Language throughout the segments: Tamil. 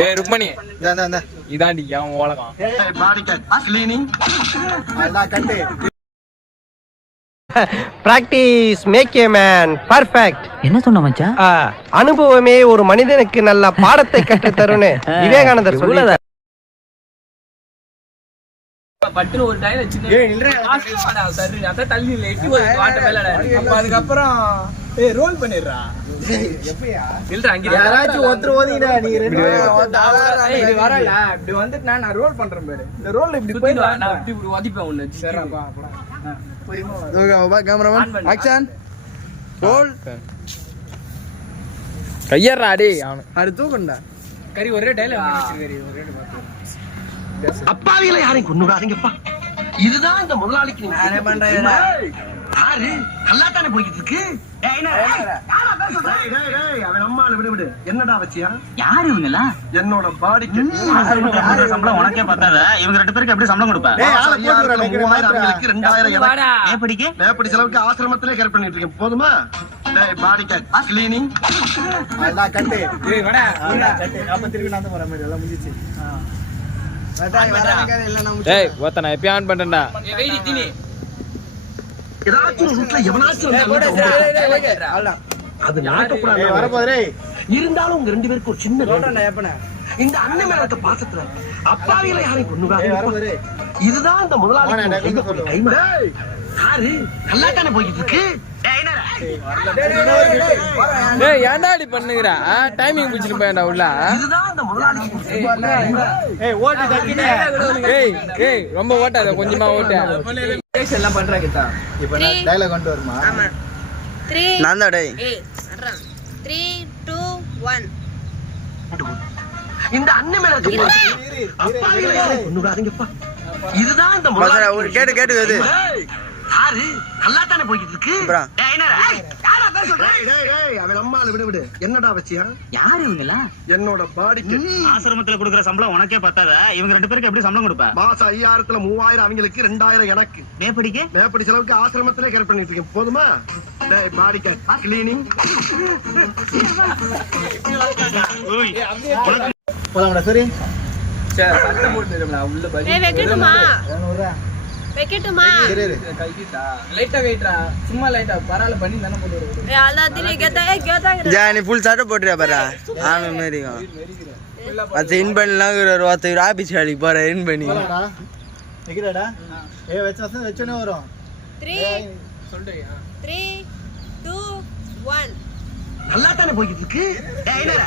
ஏ ருக்மணி இதாண்டி உலகம் practice make a man perfect என்ன சொன்ன மச்சான்? அனுபவமே ஒரு மனிதனுக்கு நல்ல பாடத்தை கற்றுத் தரும்னு விவேகானந்தர் சொல்லி பட்டுன்னு ஒரு டைல சின்ன சரி அதான் தள்ளி எட்டி ஒரு வாட்ட மேல. அப்ப அதுக்கப்புறம் ஏய் ரோல் பண்ணிடுறா. யாராச்சும் ஒருத்தர் ஓதிடா ரெண்டு வரல. இப்படி வந்துட்டு நான் ரோல் பண்றேன் பாரு. இந்த ரோல் இப்படி போய் நான் இப்படி இப்படி உதைப்பேன் உன்னை சரிப்பா கேமராமேன் ஆக்ஷன் ரோல் கையறா டேய் அவனு. அது தூக்கண்டா. கறி ஒரே டைலாக் கறி. ஒரே அப்பாவிகளை யாரையும் கொண்டுடாதீங்கப்பா இதுதான் இந்த முதலாளிக்கு. யாரு நல்லா தானே போய்கிட்டு இருக்கு டேய், என்ன, டேய், யாரா பேசுறது? டேய், டேய், டேய், அவன் அம்மால விடு விடு என்னடா வச்சியா? யாரு இவங்கலாம் என்னோட பாடிக்கு சம்பளம் உனக்கே பத்தாத இவங்க ரெண்டு பேருக்கு எப்படி சம்பளம் கொடுப்ப? டேய், ஆளை போட்டு விடுறா, ஐயாயிரத்துல மூவாயிரம் அவங்களுக்கு ரெண்டாயிரம் எப்படிக்கு மேப்படி செலவுக்கு ஆசிரமத்திலே கேர் பண்ணிட்டு இருக்கேன். போதுமா? டேய் பாடி கிளீனிங் கட்டு. தான் போற மாதிரி எல்லாம் முடிஞ்சிச்சு. டேய் ஒத்த நான் எப்பயும் ஆன் பண்றேன்டா. அது வரப்போதே. இருந்தாலும் உங்க ரெண்டு பேருக்கு ஒரு சின்ன இந்த அண்ணன் மேல இருக்க பாசத்துல அப்பாவிகளை யாரையும் வரப்போதே. இதுதான் இந்த முதலாளி நல்லா தானே போய்கிட்டு இருக்கு? ஏன்டா இப்படி பண்ணுங்கற டைமிங் பிடிச்சிட்டு போயடா உள்ள. இதுதான் இந்த முதலாளி ஏய் ரொம்ப ஓட்டாத கொஞ்சமா ஓட்டு. எல்லாம் பண்றா கிட்டா இப்போ நான் டயலாக் கொண்டு வருமா ஆமா. த்ரீ நான் தான் டேய். ஏய் அட்றான் த்ரீ டூ ஒன் இந்த அண்ணன் மேல இதுதான் இந்த கேட்டு கேட்டு யாரு நல்லா தானே போய்கிட்டு இருக்கு என்னடா? ஏய், யாரா பேசுறது? டேய், டேய், டேய், அவன் அம்மால விடு விடு. என்னடா வச்சியா? யாரு என்னோட பாடிக்கு. ஆசிரமத்துல கொடுக்குற சம்பளம் உனக்கே பத்தாத? இவங்க ரெண்டு பேருக்கு எப்படி சம்பளம் கொடுப்ப? மாசம் ஐயாயிரத்துல மூவாயிரம் அவங்களுக்கு ரெண்டாயிரம் எனக்கு. மேப்படிக்கு மேப்படி செலவுக்கு ஆசிரமத்திலே கேர் பண்ணிட்டு இருக்கேன். போதுமா? டேய் பாடி. கிளீனிங் போலாம்டா சரி. சரி சட்டை போட்டுறோம்ல உள்ள பஜி ஏய் வைக்கட்டுமா? லைட்டா வெயிட்ரா சும்மா லைட்டா பரவாயில்ல பண்ணி தானே போட்டு விடு ஏய் அல்லாஹ் திலே கேத்தா ஏய் கேத்தா ஜா நீ ஃபுல் சட்டை போட்டுறியா பாரா? ஆன மாரி அது இன் பண்ணலாம் ஒரு ஒருத்தர் ஆபீஸ் வேலைக்கு போற இன் பண்ணி போலாம்டா. வைக்கிறடா. ஏய் வச்ச வசம் வச்சனே வரும். 3 சொல்றேன் த்ரீ டூ ஒன் நல்லா தானே போய்கிட்டு இருக்கு டேய், என்னடா?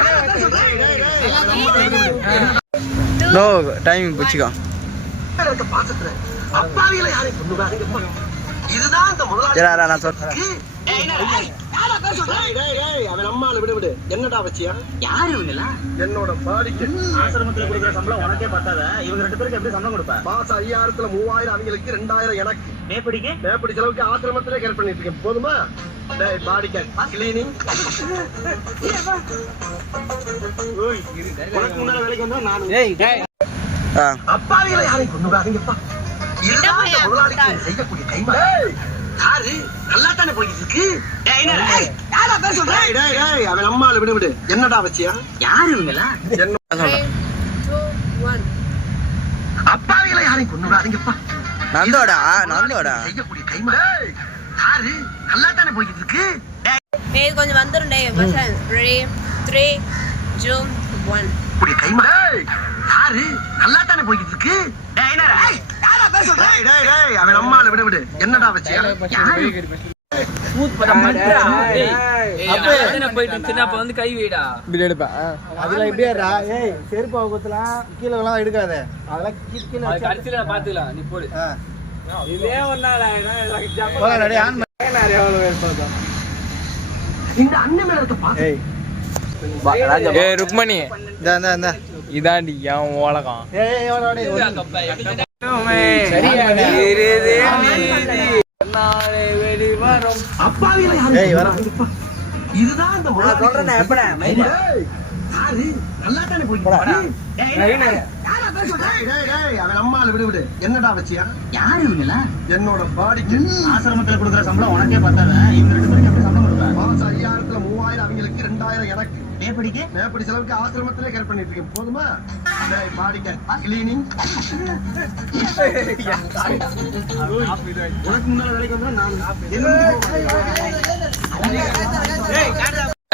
யாரா பேசுறது? டேய், டேய், டேய், அவன் அம்மால விடு விடு. நோ டைமிங் பிடிச்சிக்கோ. மேல இருக்க பாசத்துல? அப்பாவிகளை யாரையும் கொண்டுடாதீங்கப்பா இதுதான் இந்த முதலாளி. நான் சொல்றேன். என்னடா? யாரா பேசுறது? டேய், டேய், டேய், அவன் அம்மால விடு விடு. என்னடா வச்சியா? யாரு இவங்கலாம் என்னோட பாடிக்கு ஆசிரமத்துல கொடுக்குற சம்பளம் உனக்கே பத்தாத? இவங்க ரெண்டு பேருக்கு எப்படி சம்பளம் கொடுப்ப? மாசம் ஐயாயிரத்துல மூவாயிரம் அவங்களுக்கு ரெண்டாயிரம் எனக்கு. மேப்படிக்கு? மேப்படி செலவுக்கு ஆசிரமத்திலே கேர் பண்ணிட்டு இருக்கேன். போதுமா? டேய் பாடி கிளீனிங் உனக்கு முன்னால வேலைக்கு வந்தா நானு ஏய் டேய் ஆ அப்பாவிகளை யாரையும் இதுதான் இந்த முதலாளிக்கு செய்யக்கூடிய கைமா? யாரு? நல்லா தானே போய்கிட்டு இருக்கு? யாரா டேய், டேய், அவன் அம்மால விடு விடு. என்னடா வச்சியா? யாரு ஒன் அப்பாவிகளை யாரையும் கொண்டுடாதீங்கப்பா நந்தோடா நந்தோடா. செய்யக்கூடிய கைமா? யாரு? நல்லா தானே போய்கிட்டு இருக்கு? டேய், கொஞ்சம் வந்துரும் டேய். மச்சான் ரெடி த்ரீ டூ ஒன் கூடிய கைமா? யாரு? நல்லா தானே போய்கிட்டு இருக்கு? டேய், என்னடா? அவன் அம்மால விடு விடு. என்னடா செருப்பு குத்தலாம் கீழே எல்லாம் எடுக்காத. அதெல்லாம் கீழே வச்சா- பாத்துக்கலாம். நீ போடு. இதே. இந்த அண்ணன் மேல பாசம். ஏய். ருக்மணி. இதாண்டி என் உலகம். இதுதான் இந்த ஏய், யாரு? நல்லா தானே என்னடா? யாரா பேசுறது? டேய், டேய், டேய், அவன் அம்மால விடு விடு. என்னடா வச்சியா? யாரு இவங்கலாம் என்னோட பாடிக்கு ஆசிரமத்துல கொடுக்குற சம்பளம் உனக்கே பத்தாத? இவங்க ரெண்டு பேருக்கு எப்படி மேப்படிக்கு மேப்படி செலவுக்கு ஆசிரமத்திலே கேர் பண்ணிட்டு இருக்கேன் போதுமா பாடிக்க கிளீனிங் உனக்கு முன்னால வேலைக்கு வந்தா நான்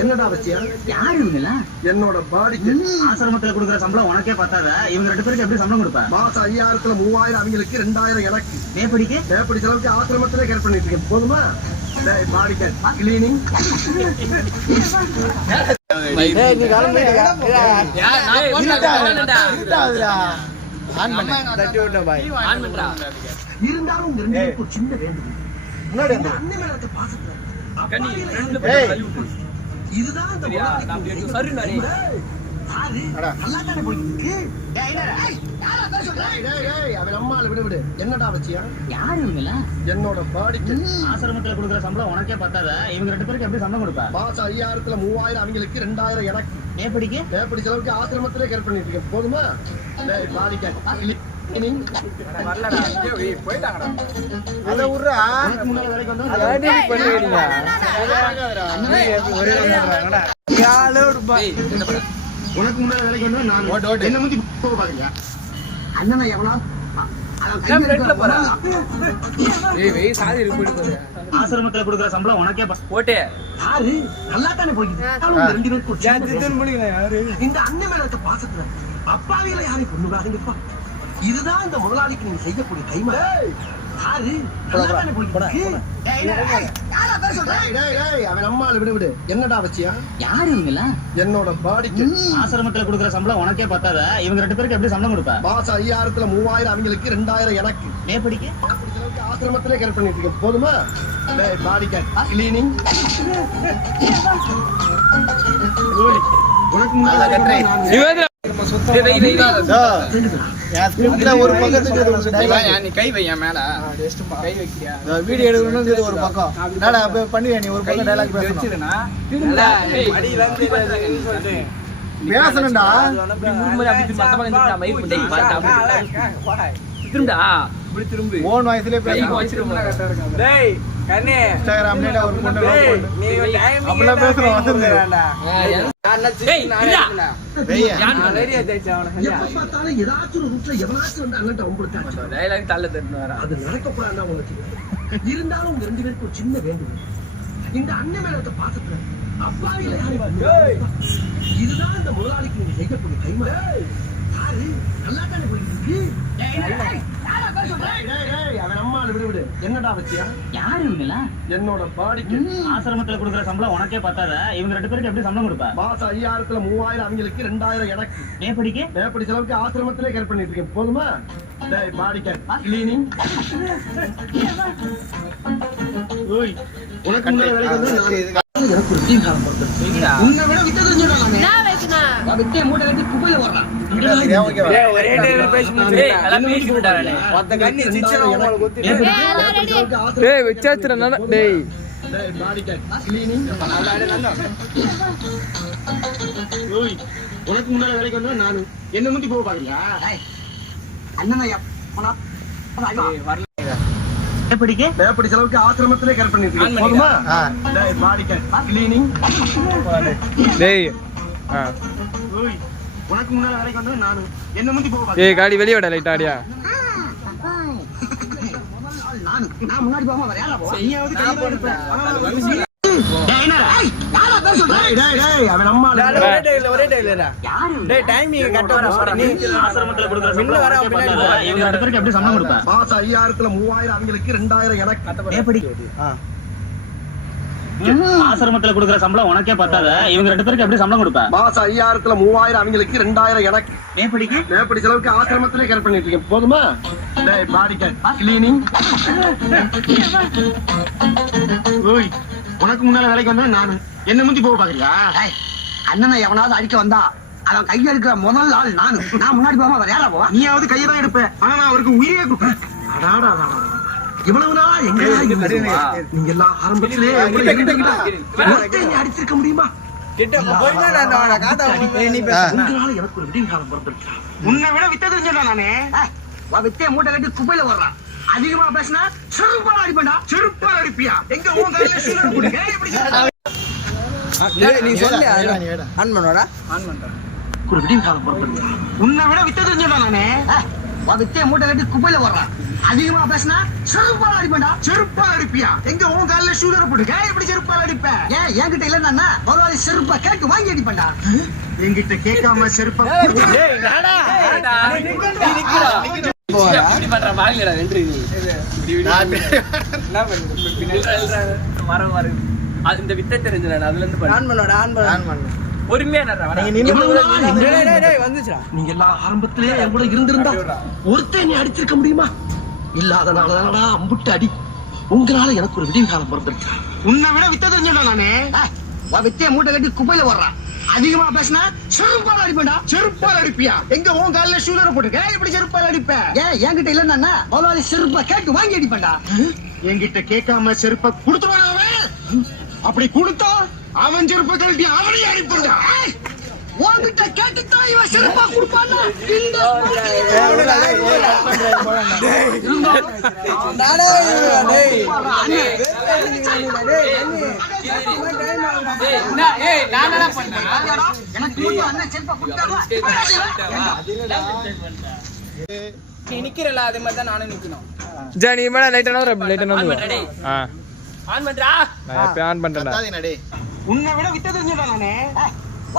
என்னடா விஷயம் யாரு இவங்க? என்னோட பாடிக்கு. ஆசிரமத்துல கொடுக்குற சம்பளம் உனக்கே பத்தாத? இவங்க ரெண்டு பேருக்கு எப்படி சம்பளம் கொடுப்ப? மாசம் ஐயாயிரத்துல மூவாயிரம் அவங்களுக்கு ரெண்டாயிரம் எனக்கு. மேப்படிக்கு மேப்படி செலவுக்கு ஆசிரமத்திலே கேர் பண்ணிட்டு இருக்கேன். போதுமா? டேய் பாடிக்க. கிளீனிங் டேய் நீ கிளம்பிடுடா ஆன் பண்ணு. இருந்தாலும் உங்க ரெண்டு பேருக்கு ஒரு சின்ன வேண்டுகோள். முன்னாடி அண்ணன் மேல இருக்க பாசத்துல. இதுதான் இந்த என்னடா? ஏய், யாரா பேசுற? டேய், டேய், டேய், அவன் அம்மால விடு விடு. என்னடா வச்சியா? யாரு இவங்க என்னோட பாடிக்கு. ஆசிரமத்துல கொடுக்குற சம்பளம் உனக்கே பத்தாத. இவங்க ரெண்டு பேருக்கு எப்படி சம்பளம் கொடுப்ப? மாசம் ஐயாயிரத்துல மூவாயிரம் அவங்களுக்கு ரெண்டாயிரம் எனக்கு. மேப்படிக்கு மேப்படி செலவுக்கு ஆசிரமத்திலே கேர் பண்ணிட்டு இருக்கேன். போதுமா? பாடிக்க. உனக்கு முன்னால வேலைக்கு நான் என்ன முந்தி பாருங்க ஆசிரமத்துல கொடுக்குற சம்பளம் உனக்கே ப- யாரு? நல்லா தானே போய்கிட்டு ரெண்டு இந்த அண்ணன் மேல இருக்க பாசத்துல அப்பாவிகளை யாரை கொண்டு இதுதான் இந்த முதலாளிக்கு நீங்க செய்யக்கூடிய கைமா. யாரு? என்னடா? வச்சியா? யாரு இவங்க என்னோட பாடிக்கு. ஆசிரமத்துல கொடுக்குற சம்பளம் உனக்கே பத்தாத. இவங்க ரெண்டு பேருக்கு எப்படி சம்பளம் கொடுப்ப? மாசம் ஐயாயிரத்துல மூவாயிரம் அவங்களுக்கு ரெண்டாயிரம் எனக்கு. மேப்படிக்கு ஆசிரமத்திலே கேர் பண்ணிட்டு இருக்கேன். போதுமா? டேய் பாடிக்க. கிளீனிங் உனக்கு ஒரு பக்கத்துக்கு. நீ கை வை என் மேல? கை வைக்கிறியா? இந்த வீடியோ எடுக்கணும்னு ஒரு பக்கம். என்னடா அப்ப பண்ணுவியா நீ? ஒரு பக்கம் டைலாக் இருந்து பேசணும்டா. திரும்ப இப்படி திரும்பு. ஓன் வாய்ஸ்லயே கை பேசணும் வச்சிருக்கோம் இன்ஸ்டாகிராம்ல ஒரு பொண்ணு அப்படிலாம் பேசுறோம் வசந்த் இருந்தாலும் உங்க ரெண்டு பேருக்கு ஒரு சின்ன வேண்டுகோள். இந்த அண்ணன் மேல பாசத்துல கொண்டுடாதீங்கப்பா. இதுதான் இந்த முதலாளிக்கு நீங்க செய்யக்கூடிய கைமா யாரு? நல்லா தானே போயிட்டு இருக்கு? என்னடா வச்சியா யாரு என்னோட பாடிக்கு ஆசிரமத்துல கொடுக்குற சம்பளம் உனக்கே பத்தாத? இவங்க ரெண்டு பேருக்கு எப்படி சம்பளம் கொடுப்ப? மாசம் ஐயாயிரத்துல மூவாயிரம் அவங்களுக்கு ரெண்டாயிரம் எனக்கு. மேப்படிக்கு மேப்படி செலவுக்கு ஆசிரமத்திலே கேர் பண்ணிட்டு இருக்கேன். போதுமா? டேய் கிளீனிங் உனக்கு. உன்னை விட வித்த மூட்டை கட்டி குப்பையில போடுறேன். ஒரே பேசி டேய் வச்சாச்சுடா டேய். உனக்கு முன்னால வேலைக்கு வந்தா என்ன முந்தி போக பாக்குறியா அண்ணன் செலவுக்கு ஆசிரமத்திலே கேர் இருக்கேன் போதுமா. டேய் பாடிக்க கிளீனிங் டேய். ஆ. ஓய் உனக்கு முன்னால வேலைக்கு வந்தா நானு. என்ன முந்தி போக ஏய் காடி வெளிய விட லைட் ஆடியா? நானு நான் முன்னாடி யாரா நீயாவது யாரா? கட்ட வர மாசம் ஐயாயிரத்துல மூவாயிரம் அவங்களுக்கு ரெண்டாயிரம் எனக்கு. ஆசிரமத்துல கொடுக்குற சம்பளம் உனக்கே பத்தாத. இவங்க ரெண்டு பேருக்கு எப்படி சம்பளம் கொடுப்ப? மாசம் ஐயாயிரத்துல மூவாயிரம் அவங்களுக்கு ரெண்டாயிரம் எனக்கு. மேப்படிக்கு மேப்படி செலவுக்கு ஆசிரமத்திலே கேர் பண்ணிட்டு இருக்கேன். போதுமா? டேய் பாடி கிளீனிங் ஓய் உனக்கு முன்னால வேலைக்கு வந்தா நானு. என்ன முந்தி போக பாக்குறியா அண்ணனை எவனாவது அடிக்க வந்தா அவன் கையை எடுக்கிற முதல் ஆள் நானு. நான் முன்னாடி போகாம வேற யாரா போவா? நீயாவது கையை தான் எடுப்ப ஆனா நான் அவருக்கு உயிரே கொடுப்பேன். அடாடா. இவ்வளவு நாள் எங்க? நீங்க எல்லாம் ஆரம்பத்திலே அடிச்சிருக்க முடியுமா? எனக்கு ஒரு பிறந்திருக்கா உன்னை விட வித்த தெரிஞ்சா நானே. வித்தைய மூட்டை கட்டி குப்பையில வர்றான் அதிகமா பேசினா செருப்பா அடிப்பேன்டா. செருப்பா அடிப்பியா? எங்க உன் கையில. நீ சொல்லி ஆன் பண்ணுவாடா? ஆன் பண்றேன். ஒரு விடிவு காலம் பிறந்திருக்கா உன்னை விட வித்த தெரிஞ்சா நானே. வித்தைய மூட்டை கட்டி குப்பையில வர்றான் அதிகமா பேசினா செருப்பா அடிப்பேன்டா. செருப்பா அடிப்பியா? எங்க உன் கையில சூலர் போடு ஏய், இப்படி செருப்பா அடிப்ப? ஏன் என்கிட்ட இல்லன்னா முதலாளி செருப்பா கேட்டு வாங்கி அடிப்பேன்டா. என்கிட்ட கேட்காம செருப்பா மரம் மரம் அது இந்த வித்தை தெரிஞ்சு அதுல இருந்து பண்ணு ஆன் பண்ணுவாடா ஆன் பண்ணு பொறுமையா நீங்க எல்லாம் ஆரம்பத்திலே என் கூட இருந்திருந்தா ஒருத்தன் என்னை அடிச்சிருக்க முடியுமா? இல்லாதனாலதானடா அம்புட்டு அடி. உங்களால எனக்கு ஒரு விடிவு காலம் பிறந்திருக்கா. உன்னை விட வித்த தெரிஞ்சா நானே. வித்தைய மூட்டை கட்டி குப்பையில வர்றான் அதிகமா பேசினா செருப்பால் அடிப்பேன்டா. செருப்பால் அடிப்பியா? எங்க உன் கையில சூலர் போட்டு ஏய், இப்படி செருப்பால் அடிப்ப? ஏன் என்கிட்ட இல்லன்னா முதலாளி செருப்பா கேட்டு வாங்கி அடிப்பேன்டா. என்கிட்ட கேட்காம செருப்ப கொடுத்துருவான் அவன்? அப்படி கொடுத்தா அவன் செருப்ப கழட்டி அவனையும் அடிப்பா ஏய், உன்கிட்ட கேட்டுத்தான் இவன் செருப்பா நிக்கிறல அதே மாதிரி தான் நானும் நிக்கணும் ஜா நீ மேல லைட் ஆன லைட் ஆன் பண்றா டேய். ஆ ஆன் பண்றா நான் எப்பயும் ஆன் பண்ணிட்டேன்டா உன்னை விட வித்த தெரிஞ்சா நானே.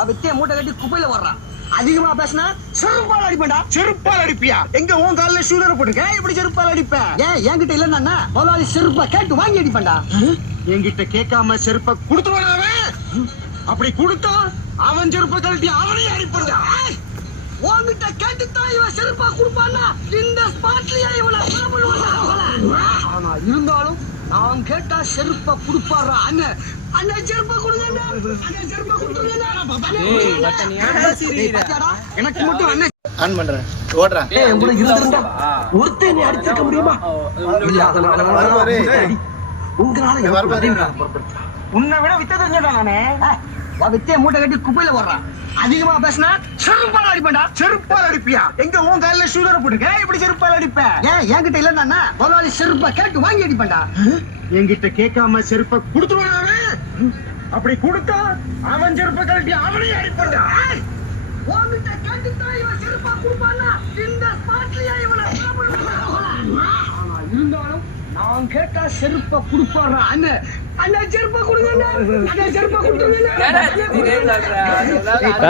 வித்தைய மூட்டை கட்டி குப்பையில வர்றான் அதிகமா பேசினா செருப்பால் அடிப்பேன்டா. செருப்பால் அடிப்பியா? எங்க உன் கையில சூலர் போட்டு ஏய், இப்படி செருப்பால் அடிப்ப? ஏன் என்கிட்ட இல்லன்னா முதலாளி செருப்பா கேட்டு வாங்கி அடிப்பேன்டா. என்கிட்ட கேட்காம செருப்ப கொடுத்துருவான் அவன்? அப்படி கொடுத்தா அவன் செருப்ப கழட்டி அவனையும் அடிப்பா உன்கிட்ட கேட்டுத்தான் இவன் செருப்பா கொடுப்பான்னா இந்த ஸ்பாட்லயே இவனை. ஆனா இருந்தாலும் நான் கேட்டா செருப்பா கொடுப்பாரா? அண்ணன் அண்ணன் செருப்பா கொடுங்க அண்ணன் செருப்பா கொடுங்க எனக்கு மட்டும் அண்ணன் ஆன் பண்றேன். ஓடுறேன் ஒருத்தன் அடிச்சிருக்க முடியுமா. உங்களால. உன்னை விட வித்த நானே. வித்தைய மூட்டை கட்டி குப்பையில வர்றான் அதிகமா பேசினா செருப்பால் அடிப்பேன்டா. செருப்பால் அடிப்பியா? எங்க உன் கையில சூலர் போட்டு இப்படி செருப்பால் அடிப்ப? ஏன்? என்கிட்ட இல்லன்னா முதலாளி செருப்பா கேட்டு வாங்கி அடிப்பேன்டா. என்கிட்ட கேட்காம செருப்ப கொடுத்துருவானே அப்படி கொடுத்தா அவன் செருப்ப கழட்டி அவனையும் அடிப்பா உன்கிட்ட கேட்டுத்தான் இவன் செருப்பா கொடுப்பானா இந்த இவனை இருந்தாலும் நான் கேட்டா செருப்ப கொடுப்பாரா அண்ணன் அண்ணன் செருப்பா கொடுங்க அண்ணன் செருப்பா கொடுத்துருங்க ஏடா, இது சொல்ற?